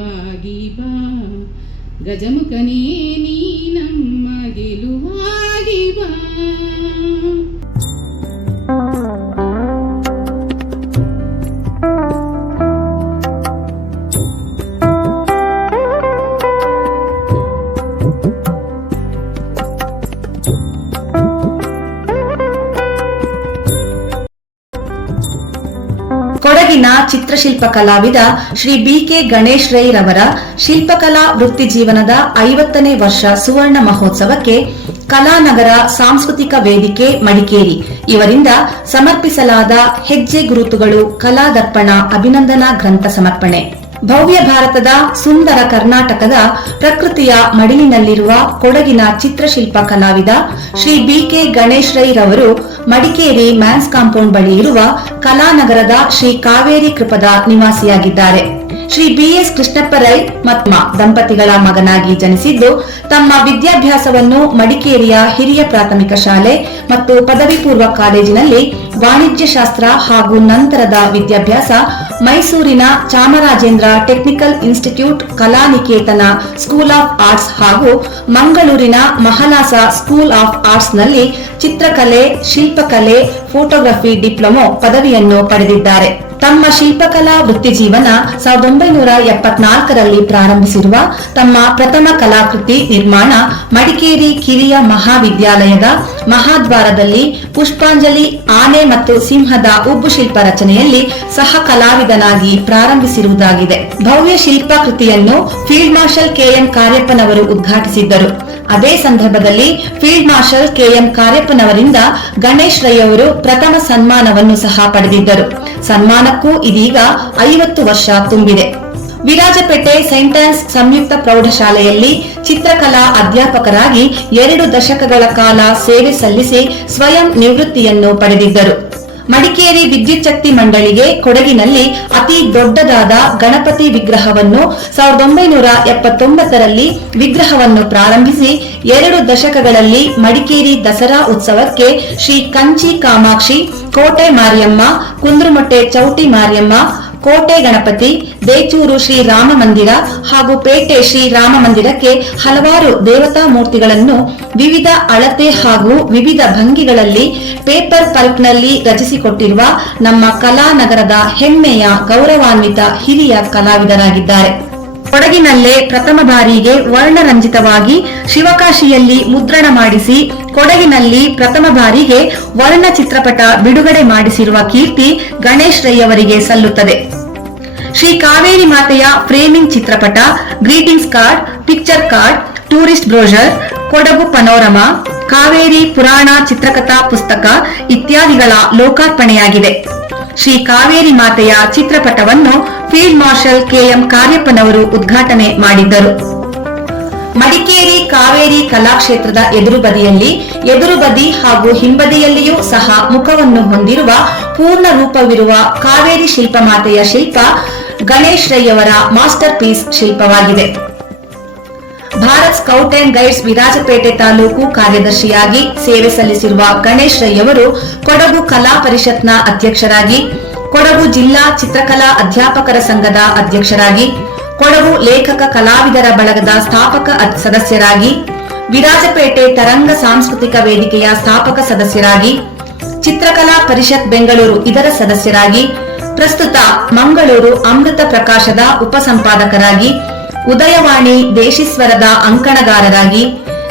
ಗೆಲುವಾಗಿ ಬಾ ಗಜಮುಖನೇ ನೀ ನಮ್ಮ ಗೆಲುವಾಗಿ ಚಿತ್ರಶಿಲ್ಪ ಕಲಾವಿದ ಶ್ರೀ ಬಿ ಕೆ ಗಣೇಶ್ ರೈ ರವರ ಶಿಲ್ಪಕಲಾ ವೃತ್ತಿ ಜೀವನದ ಐವತ್ತನೇ ವರ್ಷ ಸುವರ್ಣ ಮಹೋತ್ಸವಕ್ಕೆ ಕಲಾನಗರ ಸಾಂಸ್ಕೃತಿಕ ವೇದಿಕೆ ಮಡಿಕೇರಿ. ಇವರಿಂದ ಸಮರ್ಪಿಸಲಾದ ಹೆಜ್ಜೆ ಗುರುತುಗಳು ಕಲಾ ದರ್ಪಣ ಅಭಿನಂದನಾ ಗ್ರಂಥ ಸಮರ್ಪಣೆ. ಭವ್ಯ ಭಾರತದ ಸುಂದರ ಕರ್ನಾಟಕದ ಪ್ರಕೃತಿಯ ಮಡಿಲಿನಲ್ಲಿರುವ ಕೊಡಗಿನ ಚಿತ್ರಶಿಲ್ಪ ಕಲಾವಿದ ಶ್ರೀ ಬಿ ಕೆ ಗಣೇಶ್ ರೈ ರವರು ಮಡಿಕೇರಿ ಮ್ಯಾನ್ಸ್ ಕಾಂಪೌಂಡ್ ಬಳಿ ಇರುವ ಕಲಾನಗರದ ಶ್ರೀ ಕಾವೇರಿ ಕೃಪದ ನಿವಾಸಿಯಾಗಿದ್ದಾರೆ. ಶ್ರೀ ಬಿಎಸ್ ಕೃಷ್ಣಪ್ಪ ರೈ ಮತ್ಮ ದಂಪತಿಗಳ ಮಗನಾಗಿ ಜನಿಸಿದ್ದು, ತಮ್ಮ ವಿದ್ಯಾಭ್ಯಾಸವನ್ನು ಮಡಿಕೇರಿಯ ಹಿರಿಯ ಪ್ರಾಥಮಿಕ ಶಾಲೆ ಮತ್ತು ಪದವಿ ಪೂರ್ವ ಕಾಲೇಜಿನಲ್ಲಿ ವಾಣಿಜ್ಯ ಶಾಸ್ತ್ರ ಹಾಗೂ ನಂತರದ ವಿದ್ಯಾಭ್ಯಾಸ ಮೈಸೂರಿನ Chamarajendra technical institute Kalaniketana school of arts ಹಾಗೂ ಮಂಗಳೂರಿನ ಮಹಲಾಸ ಸ್ಕೂಲ್ ಆಫ್ ಆರ್ಟ್ಸ್ನಲ್ಲಿ ಚಿತ್ರಕಲೆ, ಶಿಲ್ಪಕಲೆ, ಫೋಟೋಗ್ರಫಿ, ಡಿಪ್ಲೊಮೊ ಪದವಿಯನ್ನು ಪಡೆದಿದ್ದಾರೆ. ತಮ್ಮ ಶಿಲ್ಪಕಲಾ ವೃತ್ತಿ ಜೀವನ ಸಾವಿರದ ಒಂಬೈನೂರ ಎಪ್ಪತ್ನಾಲ್ಕರಲ್ಲಿ ಪ್ರಾರಂಭಿಸಿರುವ ತಮ್ಮ ಪ್ರಥಮ ಕಲಾಕೃತಿ ನಿರ್ಮಾಣ ಮಡಿಕೇರಿ ಕಿರಿಯ ಮಹಾವಿದ್ಯಾಲಯದ ಮಹಾದ್ವಾರದಲ್ಲಿ ಪುಷ್ಪಾಂಜಲಿ, ಆನೆ ಮತ್ತು ಸಿಂಹದ ಉಬ್ಬು ಶಿಲ್ಪ ರಚನೆಯಲ್ಲಿ ಸಹ ಕಲಾವಿದನಾಗಿ ಪ್ರಾರಂಭಿಸಿರುವುದಾಗಿದೆ. ಭವ್ಯ ಶಿಲ್ಪಕೃತಿಯನ್ನು ಫೀಲ್ಡ್ ಮಾರ್ಷಲ್ ಕೆಎಂ ಕಾರ್ಯಪ್ಪನವರು ಉದ್ಘಾಟಿಸಿದ್ದರು. ಅದೇ ಸಂದರ್ಭದಲ್ಲಿ ಫೀಲ್ಡ್ ಮಾರ್ಷಲ್ ಕೆಎಂ ಕಾರ್ಯಪ್ಪನವರಿಂದ ಗಣೇಶ್ ರೈಯವರು ಪ್ರಥಮ ಸನ್ಮಾನವನ್ನು ಸಹ ಪಡೆದಿದ್ದರು. ಸನ್ಮಾನಕ್ಕೂ ಇದೀಗ ಐವತ್ತು ವರ್ಷ ತುಂಬಿದೆ. ವಿರಾಜಪೇಟೆ ಸೈಂಟ್ ಆನ್ಸ್ ಸಂಯುಕ್ತ ಪ್ರೌಢಶಾಲೆಯಲ್ಲಿ ಚಿತ್ರಕಲಾ ಅಧ್ಯಾಪಕರಾಗಿ ಎರಡು ದಶಕಗಳ ಕಾಲ ಸೇವೆ ಸಲ್ಲಿಸಿ ಸ್ವಯಂ ನಿವೃತ್ತಿಯನ್ನು ಪಡೆದಿದ್ದರು. ಮಡಿಕೇರಿ ವಿದ್ಯುಚ್ಛಕ್ತಿ ಮಂಡಳಿಗೆ ಕೊಡಗಿನಲ್ಲಿ ಅತಿ ದೊಡ್ಡದಾದ ಗಣಪತಿ ವಿಗ್ರಹವನ್ನು ಸಾವಿರದ ಒಂಬೈನೂರ ಎಪ್ಪತ್ತೊಂಬತ್ತರಲ್ಲಿ ವಿಗ್ರಹವನ್ನು ಪ್ರಾರಂಭಿಸಿ ಎರಡು ದಶಕಗಳಲ್ಲಿ ಮಡಿಕೇರಿ ದಸರಾ ಉತ್ಸವಕ್ಕೆ ಶ್ರೀ ಕಂಚಿ ಕಾಮಾಕ್ಷಿ, ಕೋಟೆ ಮಾರಿಯಮ್ಮ, ಕುಂದ್ರುಮೊಟ್ಟೆ ಚೌಟಿ ಮಾರಿಯಮ್ಮ ಕೋಟೆ ಗಣಪತಿ ದೇಚೂರು ಶ್ರೀ ರಾಮ ಮಂದಿರ ಹಾಗೂ ಪೇಟೆ ಶ್ರೀ ರಾಮ ಮಂದಿರಕ್ಕೆ ಹಲವಾರು ದೇವತಾ ಮೂರ್ತಿಗಳನ್ನು ವಿವಿಧ ಅಳತೆ ಹಾಗೂ ವಿವಿಧ ಭಂಗಿಗಳಲ್ಲಿ ಪೇಪರ್ ಪಲ್ಪ್ನಲ್ಲಿ ರಚಿಸಿಕೊಟ್ಟಿರುವ ನಮ್ಮ ಕಲಾನಗರದ ಹೆಮ್ಮೆಯ ಗೌರವಾನ್ವಿತ ಹಿರಿಯ ಕಲಾವಿದರಾಗಿದ್ದಾರೆ. ಕೊಡಗಿನಲ್ಲೇ ಪ್ರಥಮ ಬಾರಿಗೆ ವರ್ಣರಂಜಿತವಾಗಿ ಶಿವಕಾಶಿಯಲ್ಲಿ ಮುದ್ರಣ ಮಾಡಿಸಿ, ಕೊಡಗಿನಲ್ಲಿ ಪ್ರಥಮ ಬಾರಿಗೆ ವರ್ಣ ಚಿತ್ರಪಟ ಬಿಡುಗಡೆ ಮಾಡಿಸಿರುವ ಕೀರ್ತಿ ಗಣೇಶ್ ರೈಯವರಿಗೆ ಸಲ್ಲುತ್ತದೆ. ಶ್ರೀ ಕಾವೇರಿ ಮಾತೆಯ framing ಚಿತ್ರಪಟ, greetings card, picture card, tourist brochure, Kodagu panorama, Kaveri ಪುರಾಣ ಚಿತ್ರಕಥಾ ಪುಸ್ತಕ ಇತ್ಯಾದಿಗಳ ಲೋಕಾರ್ಪಣೆಯಾಗಿದೆ. ಶ್ರೀ ಕಾವೇರಿ ಮಾತೆಯ ಚಿತ್ರಪಟವನ್ನು ಫೀಲ್ಡ್ ಮಾರ್ಷಲ್ ಕೆಎಂ ಕಾರ್ಯಪ್ಪನವರು ಉದ್ಘಾಟನೆ ಮಾಡಿದ್ದರು. ಮಡಿಕೇರಿ ಕಾವೇರಿ ಕಲಾಕ್ಷೇತ್ರದ ಎದುರು ಬದಿಯಲ್ಲಿ ಎದುರು ಬದಿ ಹಾಗೂ ಹಿಂಬದಿಯಲ್ಲಿಯೂ ಸಹ ಮುಖವನ್ನು ಹೊಂದಿರುವ ಪೂರ್ಣ ರೂಪವಿರುವ ಕಾವೇರಿ ಶಿಲ್ಪ ಮಾತೆಯ ಶಿಲ್ಪ ಗಣೇಶ್ ರೈಯವರ masterpiece ಶಿಲ್ಪವಾಗಿದೆ. Bharat scout and guides Virajpet taluk ಕಾರ್ಯದರ್ಶಿಯಾಗಿ ಸೇವೆ ಸಲ್ಲಿಸಿರುವ ಗಣೇಶ್ ರೈ ಅವರು ಕೊಡಗು ಕಲಾ ಪರಿಷತ್ನ ಅಧ್ಯಕ್ಷರಾಗಿ ಕೊಡಗು ಜಿಲ್ಲಾ ಚಿತ್ರಕಲಾ ಅಧ್ಯಾಪಕರ ಸಂಘದ ಅಧ್ಯಕ್ಷರಾಗಿ, ಕೊಡಗು ಲೇಖಕ ಕಲಾವಿದರ ಬಳಗದ ಸ್ಥಾಪಕ ಸದಸ್ಯರಾಗಿ, ವಿರಾಜಪೇಟೆ ತರಂಗ ಸಾಂಸ್ಕೃತಿಕ ವೇದಿಕೆಯ ಸ್ಥಾಪಕ ಸದಸ್ಯರಾಗಿ, ಚಿತ್ರಕಲಾ ಪರಿಷತ್ ಬೆಂಗಳೂರು ಇದರ ಸದಸ್ಯರಾಗಿ, ಪ್ರಸ್ತುತ ಮಂಗಳೂರು ಅಮೃತ ಪ್ರಕಾಶದ ಉಪಸಂಪಾದಕರಾಗಿ, ಉದಯವಾಣಿ ದೇಶೀಸ್ವರದ ಅಂಕಣಗಾರರಾಗಿ,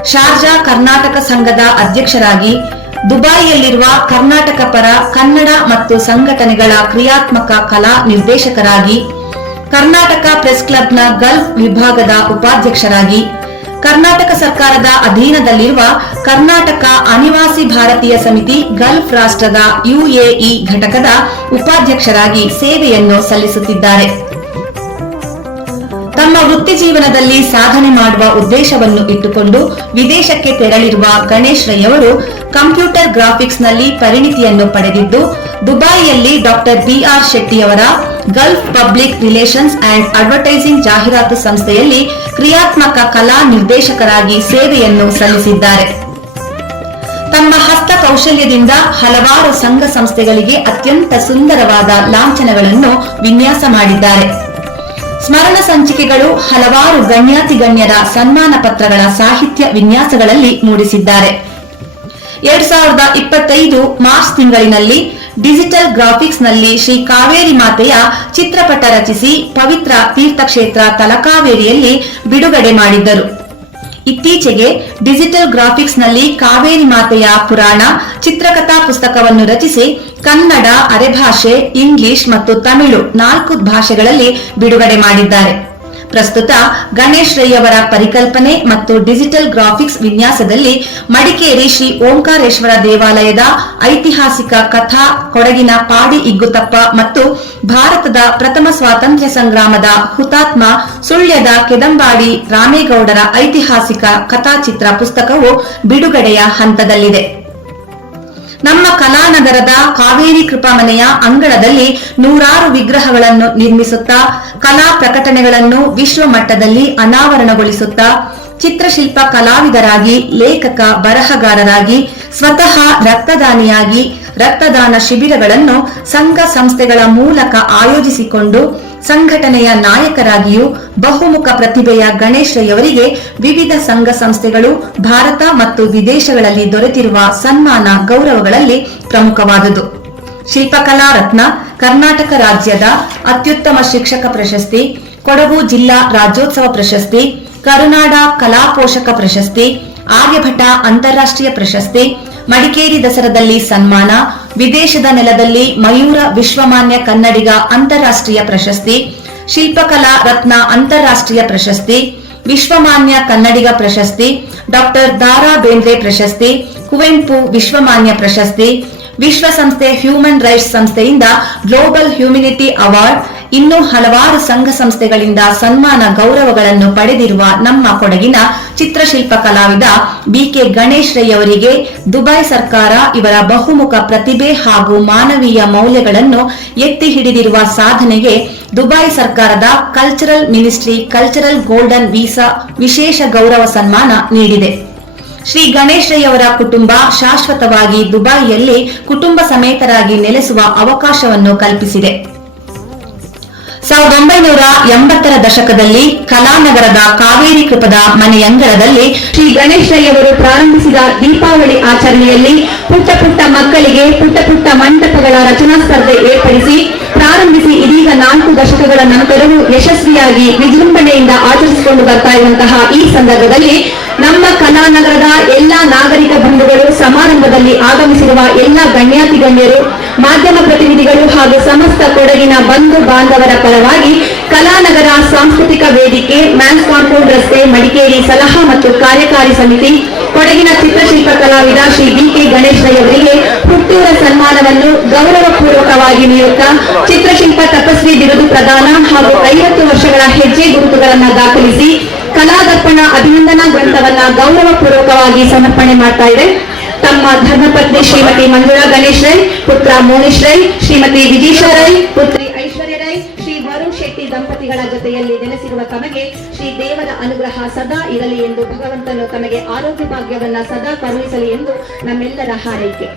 ಶಾರ್ಜಾ ಕರ್ನಾಟಕ ಸಂಘದ ಅಧ್ಯಕ್ಷರಾಗಿ ದುಬಾಯಿಯಲ್ಲಿರುವ ಕರ್ನಾಟಕ ಪರ ಕನ್ನಡ ಮತ್ತು ಸಂಘಟನೆಗಳ ಕ್ರಿಯಾತ್ಮಕ ಕಲಾ ನಿರ್ದೇಶಕರಾಗಿ, ಕರ್ನಾಟಕ ಪ್ರೆಸ್ ಕ್ಲಬ್ನ ಗಲ್ಫ್ ವಿಭಾಗದ ಉಪಾಧ್ಯಕ್ಷರಾಗಿ, ಕರ್ನಾಟಕ ಸರ್ಕಾರದ ಅಧೀನದಲ್ಲಿರುವ ಕರ್ನಾಟಕ ಅನಿವಾಸಿ ಭಾರತೀಯ ಸಮಿತಿ ಗಲ್ಫ್ ರಾಷ್ಟ್ರದ ಯುಎಇ ಘಟಕದ ಉಪಾಧ್ಯಕ್ಷರಾಗಿ ಸೇವೆಯನ್ನು ಸಲ್ಲಿಸುತ್ತಿದ್ದಾರೆ. ತಮ್ಮ ವೃತ್ತಿ ಜೀವನದಲ್ಲಿ ಸಾಧನೆ ಮಾಡುವ ಉದ್ದೇಶವನ್ನು ಇಟ್ಟುಕೊಂಡು ವಿದೇಶಕ್ಕೆ ತೆರಳಿರುವ ಗಣೇಶ್ ರೈ ಅವರು ಕಂಪ್ಯೂಟರ್ ಗ್ರಾಫಿಕ್ಸ್ನಲ್ಲಿ ಪರಿಣಿತಿಯನ್ನು ಪಡೆದಿದ್ದು, ದುಬೈಯಲ್ಲಿ doctor B R ಶೆಟ್ಟಿಯವರ Gulf public relations and advertising ಜಾಹೀರಾತು ಸಂಸ್ಥೆಯಲ್ಲಿ ಕ್ರಿಯಾತ್ಮಕ ಕಲಾ ನಿರ್ದೇಶಕರಾಗಿ ಸೇವೆಯನ್ನು ಸಲ್ಲಿಸಿದ್ದಾರೆ. ತಮ್ಮ ಹಸ್ತ ಕೌಶಲ್ಯದಿಂದ ಹಲವಾರು ಸಂಘ ಸಂಸ್ಥೆಗಳಿಗೆ ಅತ್ಯಂತ ಸುಂದರವಾದ ಲಾಂಛನಗಳನ್ನು ವಿನ್ಯಾಸ ಮಾಡಿದ್ದಾರೆ. ಸ್ಮರಣ ಸಂಚಿಕೆಗಳು ಹಲವಾರು ಗಣ್ಯಾತಿ ಗಣ್ಯರ ಸನ್ಮಾನ ಪತ್ರಗಳ ಸಾಹಿತ್ಯ ವಿನ್ಯಾಸಗಳಲ್ಲಿ ಮೂಡಿಸಿದ್ದಾರೆ. ಎರಡ್ ಸಾವಿರದ ಇಪ್ಪತ್ತೈದು ಮಾರ್ಚ್ ತಿಂಗಳಿನಲ್ಲಿ ಡಿಜಿಟಲ್ ಗ್ರಾಫಿಕ್ಸ್ನಲ್ಲಿ ಶ್ರೀ ಕಾವೇರಿ ಮಾತೆಯ ಚಿತ್ರಪಟ ರಚಿಸಿ ಪವಿತ್ರ ತೀರ್ಥಕ್ಷೇತ್ರ ತಲಕಾವೇರಿಯಲ್ಲಿ ಬಿಡುಗಡೆ ಮಾಡಿದ್ದರು. ಇತ್ತೀಚೆಗೆ ಡಿಜಿಟಲ್ ಗ್ರಾಫಿಕ್ಸ್ನಲ್ಲಿ ಕಾವೇರಿ ಮಾತೆಯ ಪುರಾಣ ಚಿತ್ರಕಥಾ ಪುಸ್ತಕವನ್ನು ರಚಿಸಿ ಕನ್ನಡ ಅರೆಭಾಷೆ, ಇಂಗ್ಲಿಷ್ ಮತ್ತು ತಮಿಳು ನಾಲ್ಕು ಭಾಷೆಗಳಲ್ಲಿ ಬಿಡುಗಡೆ ಮಾಡಿದ್ದಾರೆ. ಪ್ರಸ್ತುತ ಗಣೇಶ್ ರೈಯವರ ಪರಿಕಲ್ಪನೆ ಮತ್ತು ಡಿಜಿಟಲ್ ಗ್ರಾಫಿಕ್ಸ್ ವಿನ್ಯಾಸದಲ್ಲಿ ಮಡಿಕೇರಿ ಶ್ರೀ ಓಂಕಾರೇಶ್ವರ ದೇವಾಲಯದ ಐತಿಹಾಸಿಕ ಕಥಾ ಕೊಡಗಿನ ಪಾಡಿ ಇಗ್ಗುತಪ್ಪ ಮತ್ತು ಭಾರತದ ಪ್ರಥಮ ಸ್ವಾತಂತ್ರ್ಯ ಸಂಗ್ರಾಮದ ಹುತಾತ್ಮ ಸುಳ್ಯದ ಕೆದಂಬಾಡಿ ರಾಮೇಗೌಡರ ಐತಿಹಾಸಿಕ ಕಥಾಚಿತ್ರ ಪುಸ್ತಕವು ಬಿಡುಗಡೆಯ ಹಂತದಲ್ಲಿದೆ. ನಮ್ಮ ಕಲಾನಗರದ ಕಾವೇರಿ ಕೃಪಾ ಮನೆಯ ಅಂಗಳದಲ್ಲಿ ನೂರಾರು ವಿಗ್ರಹಗಳನ್ನು ನಿರ್ಮಿಸುತ್ತಾ, ಕಲಾ ಪ್ರಕಟಣೆಗಳನ್ನು ವಿಶ್ವ ಮಟ್ಟದಲ್ಲಿ ಅನಾವರಣಗೊಳಿಸುತ್ತಾ, ಚಿತ್ರಶಿಲ್ಪ ಕಲಾವಿದರಾಗಿ, ಲೇಖಕ, ಬರಹಗಾರರಾಗಿ, ಸ್ವತಃ ರಕ್ತದಾನಿಯಾಗಿ ರಕ್ತದಾನ ಶಿಬಿರಗಳನ್ನು ಸಂಘ ಸಂಸ್ಥೆಗಳ ಮೂಲಕ ಆಯೋಜಿಸಿಕೊಂಡು ಸಂಘಟನೆಯ ನಾಯಕರಾಗಿಯೂ ಬಹುಮುಖ ಪ್ರತಿಭೆಯ ಗಣೇಶ್ ವಿವಿಧ ಸಂಘ ಸಂಸ್ಥೆಗಳು, ಭಾರತ ಮತ್ತು ವಿದೇಶಗಳಲ್ಲಿ ದೊರೆತಿರುವ ಸನ್ಮಾನ ಗೌರವಗಳಲ್ಲಿ ಪ್ರಮುಖವಾದುದು ಶಿಲ್ಪಕಲಾ ರತ್ನ, ಕರ್ನಾಟಕ ರಾಜ್ಯದ ಅತ್ಯುತ್ತಮ ಶಿಕ್ಷಕ ಪ್ರಶಸ್ತಿ, ಕೊಡಗು ಜಿಲ್ಲಾ ರಾಜ್ಯೋತ್ಸವ ಪ್ರಶಸ್ತಿ, ಕರುನಾಡ ಕಲಾ ಪೋಷಕ ಪ್ರಶಸ್ತಿ, ಆರ್ಯಭಟ ಅಂತಾರಾಷ್ಟ್ರೀಯ ಪ್ರಶಸ್ತಿ ಮಡಿಕೇರಿ ದಸರಾದಲ್ಲಿ ಸನ್ಮಾನ, ವಿದೇಶದ ನೆಲದಲ್ಲಿ ಮಯೂರ ವಿಶ್ವಮಾನ್ಯ ಕನ್ನಡಿಗ ಅಂತಾರಾಷ್ಟ್ರೀಯ ಪ್ರಶಸ್ತಿ, ಶಿಲ್ಪಕಲಾ ರತ್ನ ಅಂತಾರಾಷ್ಟ್ರೀಯ ಪ್ರಶಸ್ತಿ, ವಿಶ್ವಮಾನ್ಯ ಕನ್ನಡಿಗ ಪ್ರಶಸ್ತಿ, ಡಾಕ್ಟರ್ ದಾರಾ ಬೇಂದ್ರೆ ಪ್ರಶಸ್ತಿ, ಕುವೆಂಪು ವಿಶ್ವಮಾನ್ಯ ಪ್ರಶಸ್ತಿ, ವಿಶ್ವಸಂಸ್ಥೆ ಹ್ಯೂಮನ್ ರೈಟ್ಸ್ ಸಂಸ್ಥೆಯಿಂದ ಗ್ಲೋಬಲ್ ಹ್ಯೂಮಿನಿಟಿ ಅವಾರ್ಡ್ ಇನ್ನೂ ಹಲವಾರು ಸಂಘ ಸಂಸ್ಥೆಗಳಿಂದ ಸನ್ಮಾನ ಗೌರವಗಳನ್ನು ಪಡೆದಿರುವ ನಮ್ಮ ಕೊಡಗಿನ ಚಿತ್ರಶಿಲ್ಪ ಕಲಾವಿದ ಬಿಕೆ ಗಣೇಶ್ ರೈ ಅವರಿಗೆ ದುಬೈ ಸರ್ಕಾರ ಇವರ ಬಹುಮುಖ ಪ್ರತಿಭೆ ಹಾಗೂ ಮಾನವೀಯ ಮೌಲ್ಯಗಳನ್ನು ಎತ್ತಿ ಹಿಡಿದಿರುವ ಸಾಧನೆಗೆ ದುಬೈ ಸರ್ಕಾರದ cultural ministry cultural golden visa ವಿಶೇಷ ಗೌರವ ಸನ್ಮಾನ ನೀಡಿದೆ. ಶ್ರೀ ಗಣೇಶ್ ರೈ ಅವರ ಕುಟುಂಬ ಶಾಶ್ವತವಾಗಿ ದುಬೈಯಲ್ಲಿ ಕುಟುಂಬ ಸಮೇತರಾಗಿ ನೆಲೆಸುವ ಅವಕಾಶವನ್ನು ಕಲ್ಪಿಸಿದೆ. ಸಾವಿರದ ಒಂಬೈನೂರ ಎಂಬತ್ತರ ದಶಕದಲ್ಲಿ ಕಲಾನಗರದ ಕಾವೇರಿ ಕೃಪದ ಮನೆಯಂಗಳದಲ್ಲಿ ಶ್ರೀ ಗಣೇಶಯ್ಯವರು ಪ್ರಾರಂಭಿಸಿದ ದೀಪಾವಳಿ ಆಚರಣೆಯಲ್ಲಿ ಪುಟ್ಟ ಪುಟ್ಟ ಮಕ್ಕಳಿಗೆ ಪುಟ್ಟ ಪುಟ್ಟ ಮಂಟಪಗಳ ರಚನಾ ಸ್ಪರ್ಧೆ ಏರ್ಪಡಿಸಿ ಪ್ರಾರಂಭಿಸಿ ಇದೀಗ ನಾಲ್ಕು ದಶಕಗಳ ನಂತರವೂ ಯಶಸ್ವಿಯಾಗಿ ವಿಜೃಂಭಣೆಯಿಂದ ಆಚರಿಸಿಕೊಂಡು ಬರ್ತಾ ಇರುವಂತಹ ಈ ಸಂದರ್ಭದಲ್ಲಿ ನಮ್ಮ ಕಲಾನಗರದ ಎಲ್ಲಾ ನಾಗರಿಕ ಬಂಧುಗಳು ಸಮಾರಂಭದಲ್ಲಿ ಆಗಮಿಸಿರುವ ಎಲ್ಲಾ ಗಣ್ಯಾತಿ ಗಣ್ಯರು ಮಾಧ್ಯಮ ಪ್ರತಿನಿಧಿಗಳು ಹಾಗೂ ಸಮಸ್ತ ಕೊಡಗಿನ ಬಂಧು ಬಾಂಧವರ ಪರವಾಗಿ ಕಲಾನಗರ ಸಾಂಸ್ಕೃತಿಕ ವೇದಿಕೆ ಮ್ಯಾನ್ಸ್ ಕಾಂಪೌಂಡ್ ರಸ್ತೆ ಮಡಿಕೇರಿ ಸಲಹಾ ಮತ್ತು ಕಾರ್ಯಕಾರಿ ಸಮಿತಿ, ಕೊಡಗಿನ ಚಿತ್ರಶಿಲ್ಪ ಕಲಾವಿದ ಶ್ರೀ ಬಿ ಕೆ ಗಣೇಶ್ ರೈ ಅವರಿಗೆ ಹುಟ್ಟೂರ ಸನ್ಮಾನವನ್ನು ಗೌರವಪೂರ್ವಕವಾಗಿ ನೀಡುತ್ತಾ ಚಿತ್ರಶಿಲ್ಪ ತಪಸ್ವಿ ಬಿರುದು ಪ್ರದಾನ ಹಾಗೂ ಐವತ್ತು ವರ್ಷಗಳ ಹೆಜ್ಜೆ ಗುರುತುಗಳನ್ನು ದಾಖಲಿಸಿ ಕಲಾದರ್ಪಣ ಅಭಿನಂದನಾ ಗ್ರಂಥವನ್ನ ಗೌರವಪೂರ್ವಕವಾಗಿ ಸಮರ್ಪಣೆ ಮಾಡ್ತಾ ಇದೆ. ತಮ್ಮ ಧರ್ಮಪತ್ನಿ ಶ್ರೀಮತಿ ಮಂಜುಳಾ ಗಣೇಶ್ ರೈ, ಪುತ್ರ ಮೋನಿಶ್ ರೈ, ಶ್ರೀಮತಿ ವಿಜೀಶಾ ರೈ, ಪುತ್ರಿ ಐಶ್ವರ್ಯ ರೈ, ಶ್ರೀ ವರುಣ್ ಶೆಟ್ಟಿ ದಂಪತಿಗಳ ಜೊತೆಯಲ್ಲಿ ನೆಲೆಸಿರುವ ತಮಗೆ ದೇವರ ಅನುಗ್ರಹ ಸದಾ ಇರಲಿ ಎಂದು ಭಗವಂತನು ತಮಗೆ ಆರೋಗ್ಯ ಭಾಗ್ಯವನ್ನ ಸದಾ ಕರುಣಿಸಲಿ ಎಂದು ನಮ್ಮೆಲ್ಲರ ಹಾರೈಕೆ.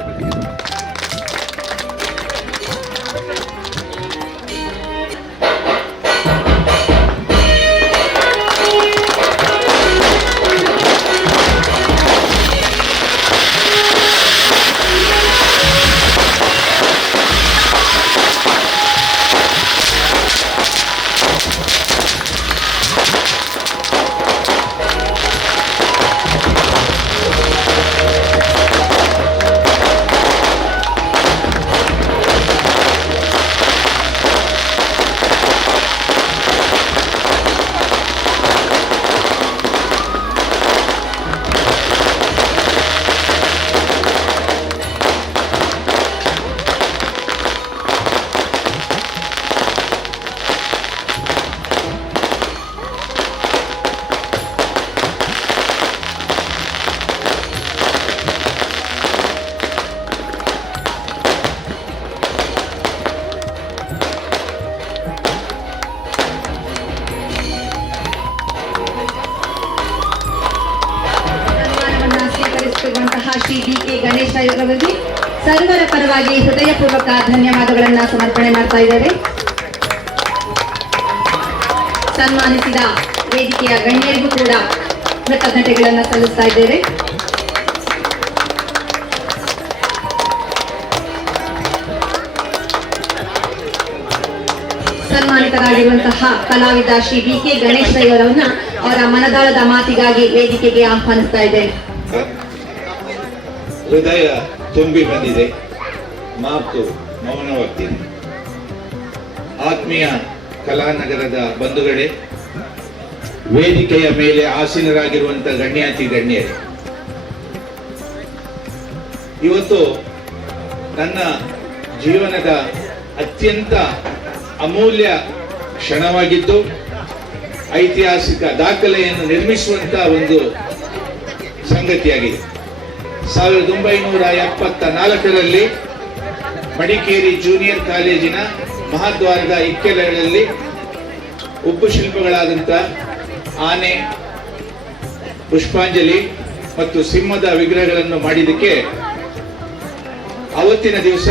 ಇದ್ದೇವೆ ಸನ್ಮಾನಿಸಿದ ವೇದಿಕೆಯ ಗಣ್ಯರಿಗೂ ಕೂಡ ಕೃತಜ್ಞತೆಗಳನ್ನ ಸಲ್ಲಿಸ್ತಾ ಇದ್ದೇವೆ. ಸನ್ಮಾನಿತರಾಗಿರುವಂತಹ ಕಲಾವಿದ ಶ್ರೀ ಬಿ ಕೆ ಗಣೇಶ್ ರೈ ಅವರನ್ನ ಅವರ ಮನದಾಳದ ಮಾತಿಗಾಗಿ ವೇದಿಕೆಗೆ ಆಹ್ವಾನಿಸ್ತಾ ಇದ್ದೇವೆ. ಹೃದಯ ತುಂಬಿ ಬಂದಿದೆ. ಮಾತು ಮೌನವಾಗ್ತಿದೆ. ಆತ್ಮೀಯ ಕಲಾನಗರದ ಬಂಧುಗಳೇ, ವೇದಿಕೆಯ ಮೇಲೆ ಆಸೀನರಾಗಿರುವಂತ ಗಣ್ಯಾತಿ ಗಣ್ಯರೇ, ಇವತ್ತು ನನ್ನ ಜೀವನದ ಅತ್ಯಂತ ಅಮೂಲ್ಯ ಕ್ಷಣವಾಗಿದ್ದು, ಐತಿಹಾಸಿಕ ದಾಖಲೆಯನ್ನು ನಿರ್ಮಿಸುವಂತ ಒಂದು ಸಂಗತಿಯಾಗಿದೆ. ಸಾವಿರದ ಒಂಬೈನೂರ ಎಪ್ಪತ್ತ ನಾಲ್ಕರಲ್ಲಿ ಮಡಿಕೇರಿ ಜೂನಿಯರ್ ಕಾಲೇಜಿನ ಮಹಾದ್ವಾರದ ಇಕ್ಕೆಲೆಗಳಲ್ಲಿ ಉಪ್ಪು ಶಿಲ್ಪಗಳಾದಂಥ ಆನೆ, ಪುಷ್ಪಾಂಜಲಿ ಮತ್ತು ಸಿಂಹದ ವಿಗ್ರಹಗಳನ್ನು ಮಾಡಿದ್ದಕ್ಕೆ ಅವತ್ತಿನ ದಿವಸ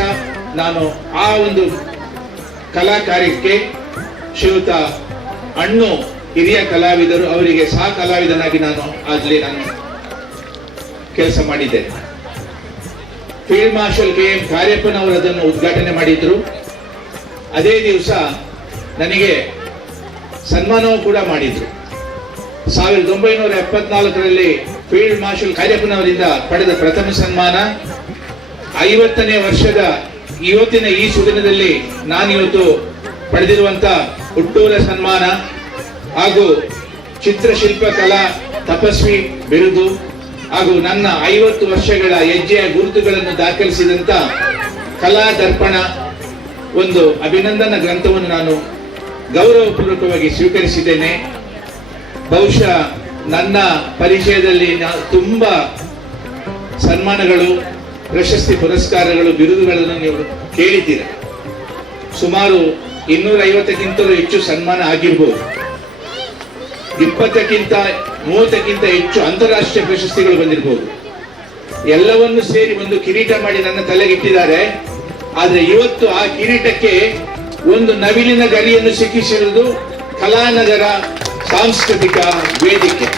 ನಾನು ಆ ಒಂದು ಕಲಾ ಕಾರ್ಯಕ್ಕೆ ಶ್ರೀಯುತ ಅಣ್ಣು ಹಿರಿಯ ಕಲಾವಿದರು ಅವರಿಗೆ ಸಹ ಕಲಾವಿದನಾಗಿ ನಾನು ಆಗಲಿ ನಾನು ಕೆಲಸ ಮಾಡಿದ್ದೆ. ಫೀಲ್ಡ್ ಮಾರ್ಷಲ್ ಕೆ ಎಂ ಕಾರ್ಯಪ್ಪನವರು ಅದನ್ನು ಉದ್ಘಾಟನೆ ಮಾಡಿದ್ರು. ಅದೇ ದಿವಸ ನನಗೆ ಸನ್ಮಾನವೂ ಕೂಡ ಮಾಡಿದ್ರು. ಸಾವಿರದ ಒಂಬೈನೂರ ಎಪ್ಪತ್ನಾಲ್ಕರಲ್ಲಿ ಫೀಲ್ಡ್ ಮಾರ್ಷಲ್ ಕಾರ್ಯಪ್ಪನವರಿಂದ ಪಡೆದ ಪ್ರಥಮ ಸನ್ಮಾನ. ಐವತ್ತನೇ ವರ್ಷದ ಇವತ್ತಿನ ಈ ಸುದಿನದಲ್ಲಿ ನಾನಿವತ್ತು ಪಡೆದಿರುವಂಥ ಹುಟ್ಟೂರ ಸನ್ಮಾನ ಹಾಗೂ ಚಿತ್ರಶಿಲ್ಪ ಕಲಾ ತಪಸ್ವಿ ಬಿರುದು ಹಾಗೂ ನನ್ನ ಐವತ್ತು ವರ್ಷಗಳ ಹೆಜ್ಜೆಯ ಗುರುತುಗಳನ್ನು ದಾಖಲಿಸಿದಂತ ಕಲಾ ದರ್ಪಣ ಒಂದು ಅಭಿನಂದನ ಗ್ರಂಥವನ್ನು ನಾನು ಗೌರವಪೂರ್ವಕವಾಗಿ ಸ್ವೀಕರಿಸಿದ್ದೇನೆ. ಬಹುಶಃ ನನ್ನ ಪರಿಚಯದಲ್ಲಿ ತುಂಬ ತುಂಬಾ ಸನ್ಮಾನಗಳು, ಪ್ರಶಸ್ತಿ ಪುರಸ್ಕಾರಗಳು, ಬಿರುದುಗಳನ್ನು ನೀವು ಕೇಳಿದ್ದೀರ. ಸುಮಾರು ಇನ್ನೂರ ಐವತ್ತಕ್ಕಿಂತಲೂ ಹೆಚ್ಚು ಸನ್ಮಾನ ಆಗಿರ್ಬೋದು. ಇಪ್ಪತ್ತಕ್ಕಿಂತ, ಮೂವತ್ತಕ್ಕಿಂತ ಹೆಚ್ಚು ಅಂತಾರಾಷ್ಟ್ರೀಯ ಪ್ರಶಸ್ತಿಗಳು ಬಂದಿರಬಹುದು ಎಲ್ಲವನ್ನು ಸೇರಿ ಒಂದು ಕಿರೀಟ ಮಾಡಿ ನನ್ನ ತಲೆಗಿಟ್ಟಿದ್ದಾರೆ ಆದ್ರೆ ಇವತ್ತು ಆ ಕಿರೀಟಕ್ಕೆ ಒಂದು ನವಿಲಿನ ಗರಿಯನ್ನು ಸಿಕ್ಕಿಸಿರುವುದು ಕಲಾನಗರ ಸಾಂಸ್ಕೃತಿಕ ವೇದಿಕೆ.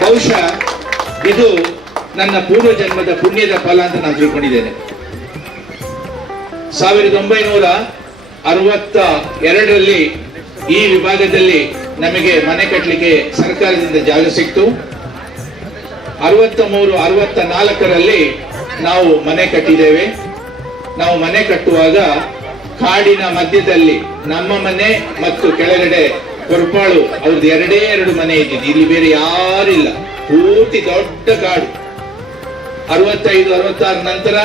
ಬಹುಶಃ ಇದು ನನ್ನ ಪೂರ್ವ ಜನ್ಮದ ಪುಣ್ಯದ ಫಲ ಅಂತ ನಾನು ತಿಳ್ಕೊಂಡಿದ್ದೇನೆ. ಸಾವಿರದ ಒಂಬೈನೂರ ಅರವತ್ತ ಎರಡರಲ್ಲಿ ಈ ವಿಭಾಗದಲ್ಲಿ ನಮಗೆ ಮನೆ ಕಟ್ಟಲಿಕ್ಕೆ ಸರ್ಕಾರದಿಂದ ಜಾಗ ಸಿಕ್ತು. ಅರವತ್ತ ಮೂರು, ಅರವತ್ತ ನಾಲ್ಕರಲ್ಲಿ ನಾವು ಮನೆ ಕಟ್ಟಿದ್ದೇವೆ. ನಾವು ಮನೆ ಕಟ್ಟುವಾಗ ಕಾಡಿನ ಮಧ್ಯದಲ್ಲಿ ನಮ್ಮ ಮನೆ ಮತ್ತು ಕೆಳಗಡೆ ಕೊರ್ಪಾಳು ಅವ್ರದ್ದು ಎರಡೇ ಎರಡು ಮನೆ ಇದ್ದಿದ್ದು. ಇಲ್ಲಿ ಬೇರೆ ಯಾರಿಲ್ಲ ಪೂರ್ತಿ ದೊಡ್ಡ ಕಾಡು. ಅರವತ್ತೈದು, ಅರವತ್ತಾರು ನಂತರ,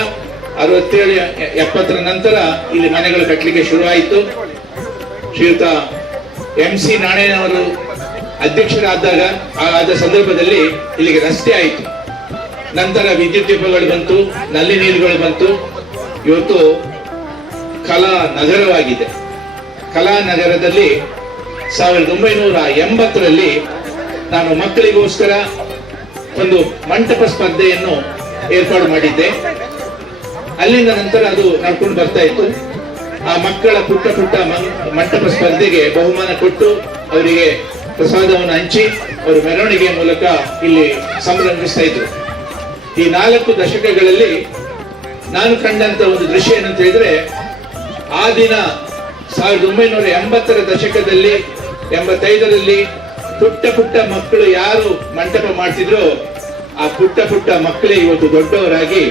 ಅರವತ್ತೇಳು, ಎಪ್ಪತ್ತರ ನಂತರ ಇಲ್ಲಿ ಮನೆಗಳು ಕಟ್ಟಲಿಕ್ಕೆ ಶುರುವಾಯಿತು. ಶ್ರೀಯುತ ಎಂ ಸಿ ನಾರಾಯಣವರು ಅಧ್ಯಕ್ಷರಾದಾಗ, ಆದ ಸಂದರ್ಭದಲ್ಲಿ ಇಲ್ಲಿಗೆ ರಸ್ತೆ ಆಯಿತು. ನಂತರ ವಿದ್ಯುತ್ ದೀಪಗಳು ಬಂತು, ನಲ್ಲಿ ನೀರುಗಳು ಬಂತು. ಇವತ್ತು ಕಲಾ ನಗರವಾಗಿದೆ. ಕಲಾ ನಗರದಲ್ಲಿ ಸಾವಿರದ ಒಂಬೈನೂರ ಎಂಬತ್ತರಲ್ಲಿ ನಾನು ಮಕ್ಕಳಿಗೋಸ್ಕರ ಒಂದು ಮಂಟಪ ಸ್ಪರ್ಧೆಯನ್ನು ಏರ್ಪಾಡು ಮಾಡಿದ್ದೆ. ಅಲ್ಲಿಂದ ನಂತರ ಅದು ನಡ್ಕೊಂಡು ಬರ್ತಾ ಇತ್ತು. ಆ ಮಕ್ಕಳ ಪುಟ್ಟ ಪುಟ್ಟ ಮಂಟಪ ಸ್ಪರ್ಧೆಗೆ ಬಹುಮಾನ ಕೊಟ್ಟು ಅವರಿಗೆ ಪ್ರಸಾದವನ್ನು ಹಂಚಿ, ಅವರು ಮೆರವಣಿಗೆ ಮೂಲಕ ಇಲ್ಲಿ ಸಂಭ್ರಮಿಸ್ತಾ ಇದ್ರು. ಈ ನಾಲ್ಕು ದಶಕಗಳಲ್ಲಿ ನಾನು ಕಂಡಂತ ಒಂದು ದೃಶ್ಯ ಏನಂತ ಹೇಳಿದ್ರೆ, ಆ ದಿನ ಸಾವಿರದ ಒಂಬೈನೂರ ಎಂಬತ್ತರ ದಶಕದಲ್ಲಿ, ಎಂಬತ್ತೈದರಲ್ಲಿ ಪುಟ್ಟ ಪುಟ್ಟ ಮಕ್ಕಳು ಯಾರು ಮಂಟಪ ಮಾಡ್ತಿದ್ರು, ಆ ಪುಟ್ಟ ಪುಟ್ಟ ಮಕ್ಕಳೇ ಇವತ್ತು ದೊಡ್ಡವರಾಗಿ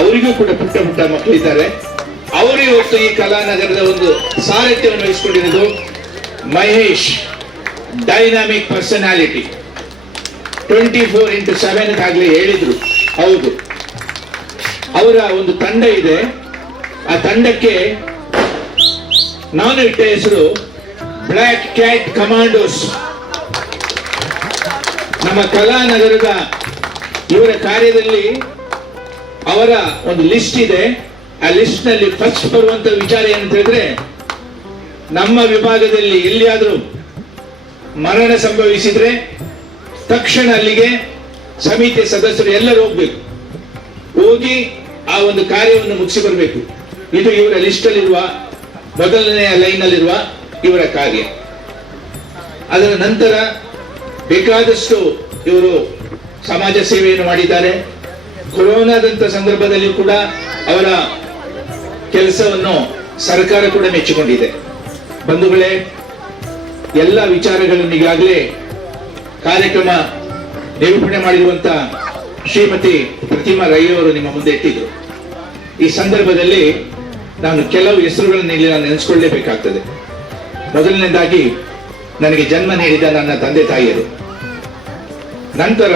ಅವರಿಗೂ ಕೂಡ ಪುಟ್ಟ ಪುಟ್ಟ ಮಕ್ಕಳಿದ್ದಾರೆ ಅವರು ಇವತ್ತು ಈ ಕಲಾನಗರದ ಒಂದು ಸಾರಥ್ಯವನ್ನು ವಹಿಸಿಕೊಂಡಿರೋದು Mahesh dynamic personality twenty four into seven ಆಗ್ಲೇ ಹೇಳಿದ್ರು. ಹೌದು. ಅವರ ಒಂದು ತಂಡ ಇದೆ. ಆ ತಂಡಕ್ಕೆ ನಾನು ಇಟ್ಟ ಹೆಸರು ಬ್ಲ್ಯಾಕ್ ಕ್ಯಾಟ್ ಕಮಾಂಡೋಸ್ ನಮ್ಮ ಕಲಾನಗರದ ಇವರ ಕಾರ್ಯದಲ್ಲಿ ಅವರ ಒಂದು ಲಿಸ್ಟ್ ಇದೆ. ಆ ಲಿಸ್ಟ್ನಲ್ಲಿ ಫಸ್ಟ್ ಬರುವಂತ ವಿಚಾರ ಏನಂತ ಹೇಳಿದ್ರೆ, ನಮ್ಮ ವಿಭಾಗದಲ್ಲಿ ಎಲ್ಲಿಯಾದರೂ ಮರಣ ಸಂಭವಿಸಿದ್ರೆ ತಕ್ಷಣ ಅಲ್ಲಿಗೆ ಸಮಿತಿಯ ಸದಸ್ಯರು ಎಲ್ಲರೂ ಹೋಗ್ಬೇಕು. ಹೋಗಿ ಆ ಒಂದು ಕಾರ್ಯವನ್ನು ಮುಗಿಸಿ ಬರಬೇಕು. ಇದು ಇವರ ಲಿಸ್ಟ್ ಅಲ್ಲಿರುವ ಮೊದಲನೆಯ ಲೈನ್ ಅಲ್ಲಿರುವ ಇವರ ಕಾರ್ಯ. ಅದರ ನಂತರ ಬೇಕಾದಷ್ಟು ಇವರು ಸಮಾಜ ಸೇವೆಯನ್ನು ಮಾಡಿದ್ದಾರೆ. ಕೊರೋನಾದಂತ ಸಂದರ್ಭದಲ್ಲಿ ಕೂಡ ಅವರ ಕೆಲಸವನ್ನು ಸರ್ಕಾರ ಕೂಡ ಮೆಚ್ಚಿಕೊಂಡಿದೆ. ಬಂಧುಗಳೇ, ಎಲ್ಲ ವಿಚಾರಗಳನ್ನು ಈಗಾಗಲೇ ಕಾರ್ಯಕ್ರಮ ನಿರೂಪಣೆ ಮಾಡಿರುವಂತ ಶ್ರೀಮತಿ ಪ್ರತಿಮಾ ರೈ ಅವರು ನಿಮ್ಮ ಮುಂದೆ ಇಟ್ಟಿದ್ರು ಈ ಸಂದರ್ಭದಲ್ಲಿ ನಾನು ಕೆಲವು ಹೆಸರುಗಳನ್ನು ಇಲ್ಲಿ ನಾನು ನೆನೆಸ್ಕೊಳ್ಳೇಬೇಕಾಗ್ತದೆ. ಮೊದಲನೇದಾಗಿ ನನಗೆ ಜನ್ಮ ನೀಡಿದ ನನ್ನ ತಂದೆ ತಾಯಿಯರು. ನಂತರ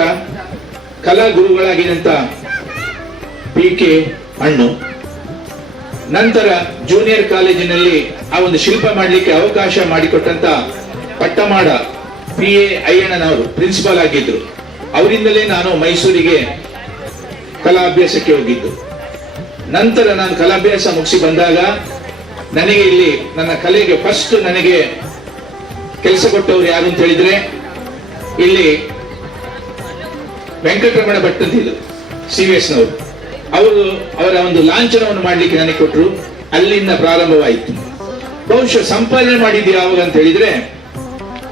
ಕಲಾ ಗುರುಗಳಾಗಿದ್ದಂತ ಪಿ ಕೆ ಅಣ್ಣು. ನಂತರ ಜೂನಿಯರ್ ಕಾಲೇಜಿನಲ್ಲಿ ಆ ಒಂದು ಶಿಲ್ಪ ಮಾಡಲಿಕ್ಕೆ ಅವಕಾಶ ಮಾಡಿಕೊಟ್ಟಂತ ಪಟ್ಟಮಾಡ ಪಿ ಎ ಅಯ್ಯಣ್ಣನವರು ಪ್ರಿನ್ಸಿಪಾಲ್ ಆಗಿದ್ರು. ಅವರಿಂದಲೇ ನಾನು ಮೈಸೂರಿಗೆ ಕಲಾಭ್ಯಾಸಕ್ಕೆ ಹೋಗಿದ್ದು. ನಂತರ ನಾನು ಕಲಾಭ್ಯಾಸ ಮುಗಿಸಿ ಬಂದಾಗ ನನಗೆ ಇಲ್ಲಿ ನನ್ನ ಕಲೆಗೆ ಫಸ್ಟ್ ನನಗೆ ಕೆಲಸ ಕೊಟ್ಟವರು ಯಾರು ಅಂತ ಹೇಳಿದ್ರೆ ಇಲ್ಲಿ ವೆಂಕಟರಮಣ ಭಟ್ ಅಂತಿದ್ರು ಸಿ ವಿ ಎಸ್ನವರು ಅವರು ಅವರ ಒಂದು ಲಾಂಛನವನ್ನು ಮಾಡಲಿಕ್ಕೆ ನನಗೆ ಕೊಟ್ಟರು ಅಲ್ಲಿಂದ ಪ್ರಾರಂಭವಾಯಿತು. ಬಹುಶಃ ಸಂಪಾದನೆ ಮಾಡಿದ್ದು ಯಾವಾಗ ಅಂತ ಹೇಳಿದ್ರೆ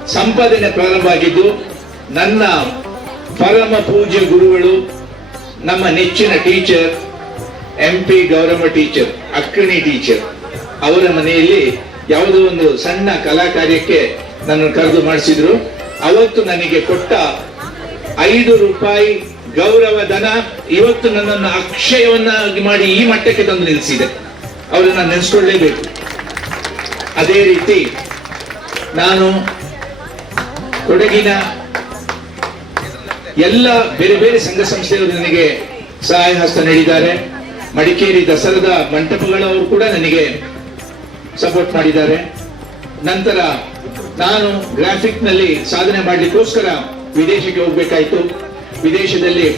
ಸಂಪಾದನೆ ಪ್ರಾರಂಭ ಆಗಿದ್ದು ನನ್ನ ಪರಮ ಪೂಜ್ಯ ಗುರುಗಳು, ನಮ್ಮ ನೆಚ್ಚಿನ teacher M P Gowramma teacher, Akkani teacher, ಅವರ ಮನೆಯಲ್ಲಿ ಯಾವುದೋ ಒಂದು ಸಣ್ಣ ಕಲಾ ಕಾರ್ಯಕ್ಕೆ ನನ್ನನ್ನು ಕರೆದು ಮಾಡಿಸಿದ್ರು. ಅವತ್ತು ನನಗೆ ಕೊಟ್ಟ ಐದು ರೂಪಾಯಿ ಗೌರವ ಧನ ಇವತ್ತು ನನ್ನನ್ನು ಅಕ್ಷಯವನ್ನಾಗಿ ಮಾಡಿ ಈ ಮಟ್ಟಕ್ಕೆ ತಂದು ನಿಲ್ಲಿಸಿದೆ. ಅವರನ್ನು ನೆನೆಸ್ಕೊಳ್ಳೇಬೇಕು. ಅದೇ ರೀತಿ ನಾನು ಕೊಡಗಿನ ಎಲ್ಲ ಬೇರೆ ಬೇರೆ ಸಂಘ ಸಂಸ್ಥೆಗಳು ನನಗೆ ಸಹಾಯ ಹಸ್ತ ನೀಡಿದ್ದಾರೆ. ಮಡಿಕೇರಿ ದಸರಾದ ಮಂಟಪಗಳವರು ಕೂಡ ನನಗೆ ಸಪೋರ್ಟ್ ಮಾಡಿದ್ದಾರೆ. ನಂತರ ನಾನು ಗ್ರಾಫಿಕ್ನಲ್ಲಿ ಸಾಧನೆ ಮಾಡಲಿಕ್ಕೋಸ್ಕರ ವಿದೇಶಕ್ಕೆ ಹೋಗ್ಬೇಕಾಯ್ತು. ವಿದೇಶದಲ್ಲಿ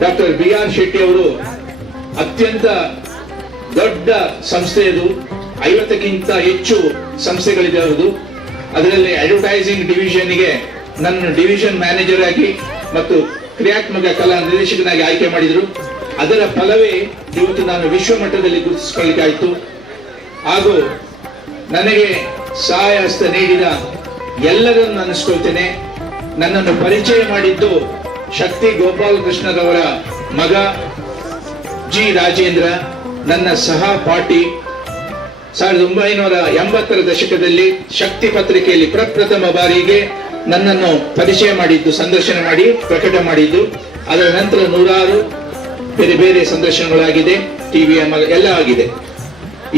ಡಾಕ್ಟರ್ ಬಿ ಆರ್ ಶೆಟ್ಟಿ ಅವರು ಅತ್ಯಂತ ದೊಡ್ಡ ಸಂಸ್ಥೆಯದು. ಐವತ್ತಕ್ಕಿಂತ ಹೆಚ್ಚು ಸಂಸ್ಥೆಗಳಿದೆ ಅವರದು ಅದರಲ್ಲಿ ಅಡ್ವರ್ಟೈಸಿಂಗ್ ಡಿವಿಷನ್ಗೆ ನನ್ನ ಡಿವಿಷನ್ ಮ್ಯಾನೇಜರ್ ಆಗಿ ಮತ್ತು ಕ್ರಿಯಾತ್ಮಕ ಕಲಾ ನಿರ್ದೇಶಕನಾಗಿ ಆಯ್ಕೆ ಮಾಡಿದರು. ಅದರ ಫಲವೇ ಇವತ್ತು ನಾನು ವಿಶ್ವ ಮಟ್ಟದಲ್ಲಿ ಗುರುತಿಸಿಕೊಳ್ಳಿಕ್ಕಾಯಿತು. ಹಾಗೂ ನನಗೆ ಸಹಾಯ ಹಸ್ತ ನೀಡಿದ ಎಲ್ಲರನ್ನು ಅನಿಸ್ಕೊಳ್ತೇನೆ. ನನ್ನನ್ನು ಪರಿಚಯ ಮಾಡಿದ್ದು ಶಕ್ತಿ ಗೋಪಾಲಕೃಷ್ಣರವರ ಮಗ ಜಿ ರಾಜೇಂದ್ರ, ನನ್ನ ಸಹ ಪಾಟಿ. ಸಾವಿರದ ಒಂಬೈನೂರ ಎಂಬತ್ತರ ದಶಕದಲ್ಲಿ ಶಕ್ತಿ ಪತ್ರಿಕೆಯಲ್ಲಿ ಪ್ರಪ್ರಥಮ ಬಾರಿಗೆ ನನ್ನನ್ನು ಪರಿಚಯ ಮಾಡಿದ್ದು, ಸಂದರ್ಶನ ಮಾಡಿ, ಪ್ರಕಟ ಮಾಡಿದ್ದು. ಅದರ ನಂತರ ನೂರಾರು ಬೇರೆ ಬೇರೆ ಸಂದರ್ಶನಗಳಾಗಿದೆ ಟಿವಿಯ ಎಲ್ಲ ಆಗಿದೆ.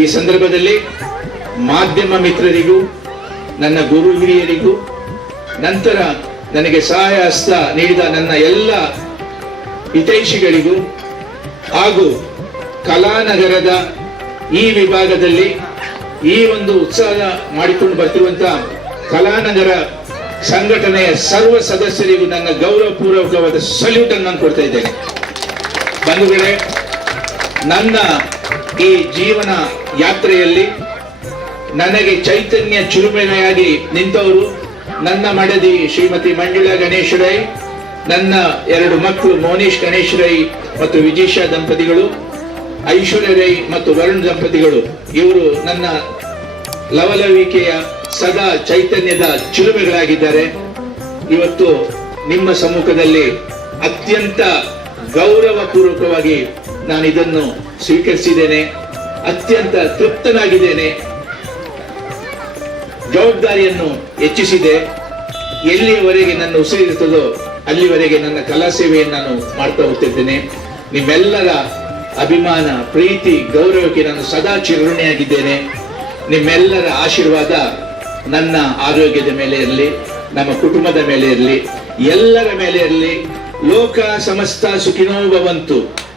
ಈ ಸಂದರ್ಭದಲ್ಲಿ ಮಾಧ್ಯಮ ಮಿತ್ರರಿಗೂ, ನನ್ನ ಗುರು ಹಿರಿಯರಿಗೂ, ನಂತರ ನನಗೆ ಸಹಾಯ ಹಸ್ತ ನೀಡಿದ ನನ್ನ ಎಲ್ಲ ಹಿತೈಷಿಗಳಿಗೂ, ಹಾಗೂ ಕಲಾನಗರದ ಈ ವಿಭಾಗದಲ್ಲಿ ಈ ಒಂದು ಉತ್ಸಾಹ ಮಾಡಿಕೊಂಡು ಬರ್ತಿರುವಂತ ಕಲಾನಗರ ಸಂಘಟನೆಯ ಸರ್ವ ಸದಸ್ಯರಿಗೂ ನನ್ನ ಗೌರವಪೂರ್ವಕವಾದ ಸಲ್ಯೂಟ್ ಅನ್ನು ನಾನು ಕೊಡ್ತಾ ಇದ್ದೇನೆ. ಬಂಧುಗಳೇ, ನನ್ನ ಈ ಜೀವನ ಯಾತ್ರೆಯಲ್ಲಿ ನನಗೆ ಚೈತನ್ಯ ಚುರುಮೆನೆಯಾಗಿ ನಿಂತವರು, ನನ್ನ ಮಡದಿ ಶ್ರೀಮತಿ ಮಂಜುಳಾ ಗಣೇಶ ರೈ ನನ್ನ ಎರಡು ಮಕ್ಕಳು ಮೋನೀಶ್ ಗಣೇಶ್ ರೈ ಮತ್ತು ವಿಜೇಶ ದಂಪತಿಗಳು, ಐಶ್ವರ್ಯ ರೈ ಮತ್ತು ವರುಣ್ ದಂಪತಿಗಳು, ಇವರು ನನ್ನ ಲವಲವಿಕೆಯ ಸದಾ ಚೈತನ್ಯದ ಚಿಲುಮೆಗಳಾಗಿದ್ದಾರೆ. ಇವತ್ತು ನಿಮ್ಮ ಸಮ್ಮುಖದಲ್ಲಿ ಅತ್ಯಂತ ಗೌರವಪೂರ್ವಕವಾಗಿ ನಾನು ಇದನ್ನು ಸ್ವೀಕರಿಸಿದ್ದೇನೆ. ಅತ್ಯಂತ ತೃಪ್ತನಾಗಿದ್ದೇನೆ. ಜವಾಬ್ದಾರಿಯನ್ನು ಹೆಚ್ಚಿಸಿದೆ. ಎಲ್ಲಿಯವರೆಗೆ ನನ್ನ ಉಸಿರಿರುತ್ತದೋ ಅಲ್ಲಿವರೆಗೆ ನನ್ನ ಕಲಾ ಸೇವೆಯನ್ನು ನಾನು ಮಾಡ್ತಾ ಹೋಗ್ತಿದ್ದೇನೆ. ನಿಮ್ಮೆಲ್ಲರ ಅಭಿಮಾನ, ಪ್ರೀತಿ, ಗೌರವಕ್ಕೆ ನಾನು ಸದಾ ಚಿರಋಣಿಯಾಗಿದ್ದೇನೆ. ನಿಮ್ಮೆಲ್ಲರ ಆಶೀರ್ವಾದ ನನ್ನ ಆರೋಗ್ಯದ ಮೇಲೆ ಇರಲಿ, ನಮ್ಮ ಕುಟುಂಬದ ಮೇಲೆ ಇರಲಿ, ಎಲ್ಲರ ಮೇಲೆ ಇರಲಿ, ಲೋಕ ಸಮಸ್ತ ಸುಖಿನೋ ಭವಂತು